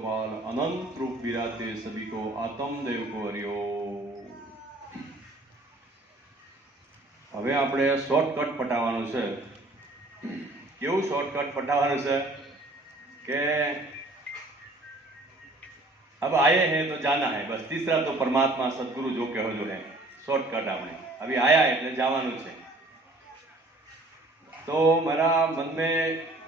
गोपाल अनंत रूप विराते सभी को आत्म देव को हरिओ। હવે આપણે શોર્ટકટ પટાવવાનું છે। કેવું શોર્ટકટ પટાવવાનું છે કે अब आए हैं तो जाना है बस। तीसरा तो परमात्मा सदगुरु जो कहो जो है शॉर्टकट आपने अभी आया है એટલે જવાનું છે। तो मेरा मन में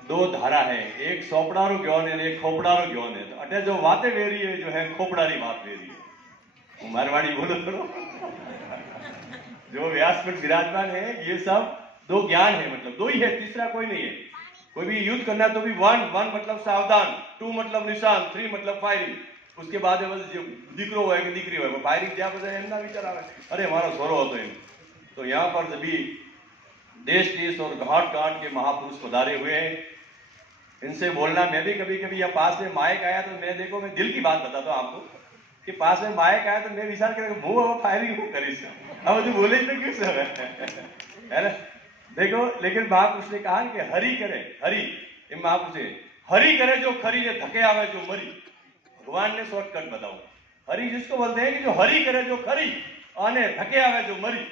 दो धारा है, एक सोपड़ारू ज्ञान है एक खोपड़ारू ज्ञान है। तो अटे जो बातें वेरी है जो है खोपड़ारी बात वेरी है। वो मारवाड़ी बोलो करो जो व्यासपीठ विराजमान है ये सब दो ज्ञान है, मतलब दो ही है, तीसरा कोई नहीं है। कोई भी युद्ध करना तो भी वन मतलब सावधान, टू मतलब निशान, थ्री मतलब फायरिंग। उसके बाद दीकरो हो कि दीकरी हो फायरिंग ज्यादा बजाय एमना विचार आवे अरे मारो छोरो हो तो यहाँ पर जब भी देश देश और घाट घाट के महापुरुष पधारे हुए हैं, इनसे बोलना। मैं भी कभी कभी यहाँ पास में माइक आया तो मैं देखो मैं दिल की बात बताता हूँ आपको कि पास में माइक आया तो मैं विचार करेगा वो फायरिंग को करीश अब जो बोले तो क्यों सर है ना। देखो लेकिन महापुरुष ने कहा कि हरि करे हरि, महापुरुष ने हरि करे जो खरी ने धके आवे जो मरी। भगवान ने शॉर्टकट बताओ, हरि जिसको बोलते हैं कि जो हरि करे जो खरी અને ધકે આવે जो मरी।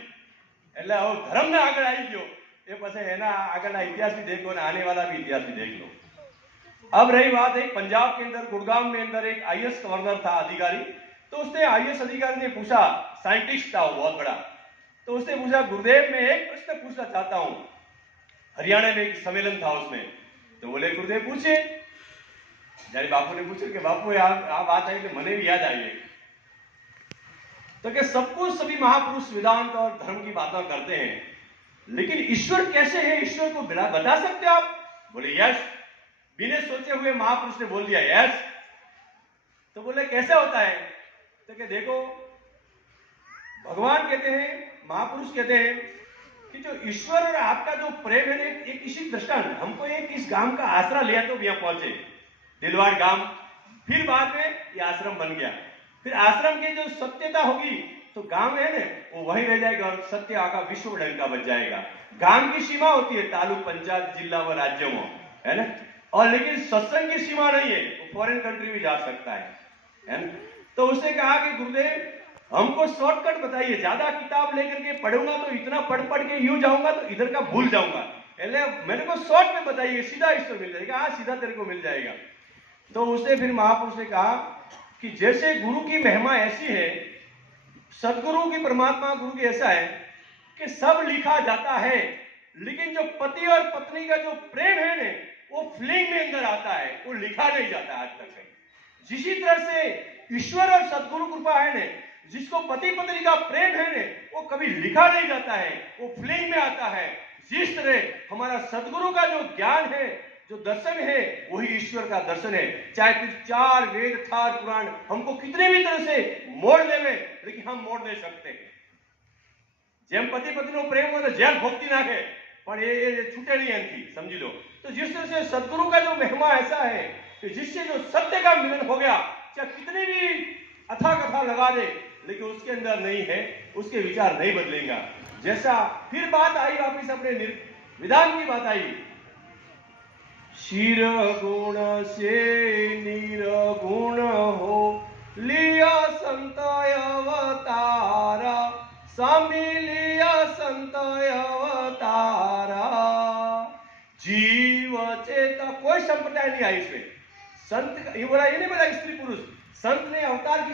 એટલે હવે ધર્મ ને આગળ આવી ગયો એ પછી એના આગળના ઇતિહાસ भी देखो અને आने वाला भी इतिहास भी देख लो। अब रही बात है पंजाब के अंदर गुड़गांव में अंदर एक आईएएस गवर्नर था अधिकारी। तो उसने आईएएस अधिकारी ने पूछा, साइंटिस्ट था वो बहुत बड़ा, तो उसने पूछा गुरुदेव मैं एक प्रश्न पूछना चाहता हूं। हरियाणा में एक सम्मेलन था उसमें, तो बोले गुरुदेव पूछे। जયારે बापू ने पूछा कि बापू आ बात आई तो मने भी याद आई है तो कि सबको सभी महापुरुष वेदांत और धर्म की बातें करते हैं, लेकिन ईश्वर कैसे है ईश्वर को बता सकते हो आप? बोले यस। बिना सोचे हुए महापुरुष ने बोल दिया यस। तो बोले कैसे होता है? तो कि देखो भगवान कहते हैं, महापुरुष कहते हैं कि जो ईश्वर और आपका जो प्रेम है एक इसी दृष्टांत। हमको एक इस गांव का आसरा लिया तो यहाँ पहुंचे दिलवाड़ गांव, फिर बाद में ये आश्रम बन गया। फिर आश्रम की जो सत्यता होगी तो गांव है ना वो वहीं रह जाएगा और सत्य आका विश्व डंका बच जाएगा। गांव की सीमा होती है तालुक पंचायत जिला व राज्य में, है ना। और लेकिन सत्संग की सीमा नहीं है, वो फॉरेन कंट्री भी जा सकता है ना। तो उसने कहा कि गुरुदेव हमको शॉर्टकट बताइए, ज्यादा किताब लेकर के पढ़ूंगा तो इतना पढ़ के यूं जाऊंगा तो इधर का भूल जाऊंगा, मेरे को शॉर्ट में बताइए सीधा ईश्वर मिल जाएगा। हाँ सीधा तेरे को मिल जाएगा। तो उसने फिर महापुरुष ने कहा कि जैसे गुरु की महिमा ऐसी है, सदगुरु की परमात्मा गुरु की ऐसा है कि सब लिखा जाता है, लेकिन जो पति और पत्नी का जो प्रेम है ना वो फीलिंग में अंदर आता है, वो लिखा नहीं जाता आज तक कहीं। जिसी तरह से ईश्वर और सदगुरु कृपा है ना, जिसको पति पत्नी का प्रेम है ना वो कभी लिखा नहीं जाता है, वो फीलिंग में आता है। जिस तरह हमारा सदगुरु का जो ज्ञान है जो दर्शन है वही ईश्वर का दर्शन है। चाहे फिर चार वेद थार पुराण हमको कितने भी तरह से मोड़ देवे लेकिन हम मोड़ नहीं सकते। जेम पति पत्नी नो प्रेम हो जेल भक्ति नाखे पर ये छूटे नहीं एनथी समझी लो। तो जिस तरह से सदगुरु का जो महिमा ऐसा है कि जिससे जो सत्य का मिलन हो गया, चाहे कितने भी अथा कथा लगा दे लेकिन उसके अंदर नहीं है, उसके विचार नहीं बदलेगा। जैसा फिर बात आई वापिस अपने विधान की बात आई, शिर गुण से निर्गुण हो लिया संत अवतारा, स्वामी लिया संत अवतारा। जीव चेता कोई संप्रदाय नहीं आई इसमें। संत ये बोला, ये नहीं बोला स्त्री पुरुष, संत ने अवतार की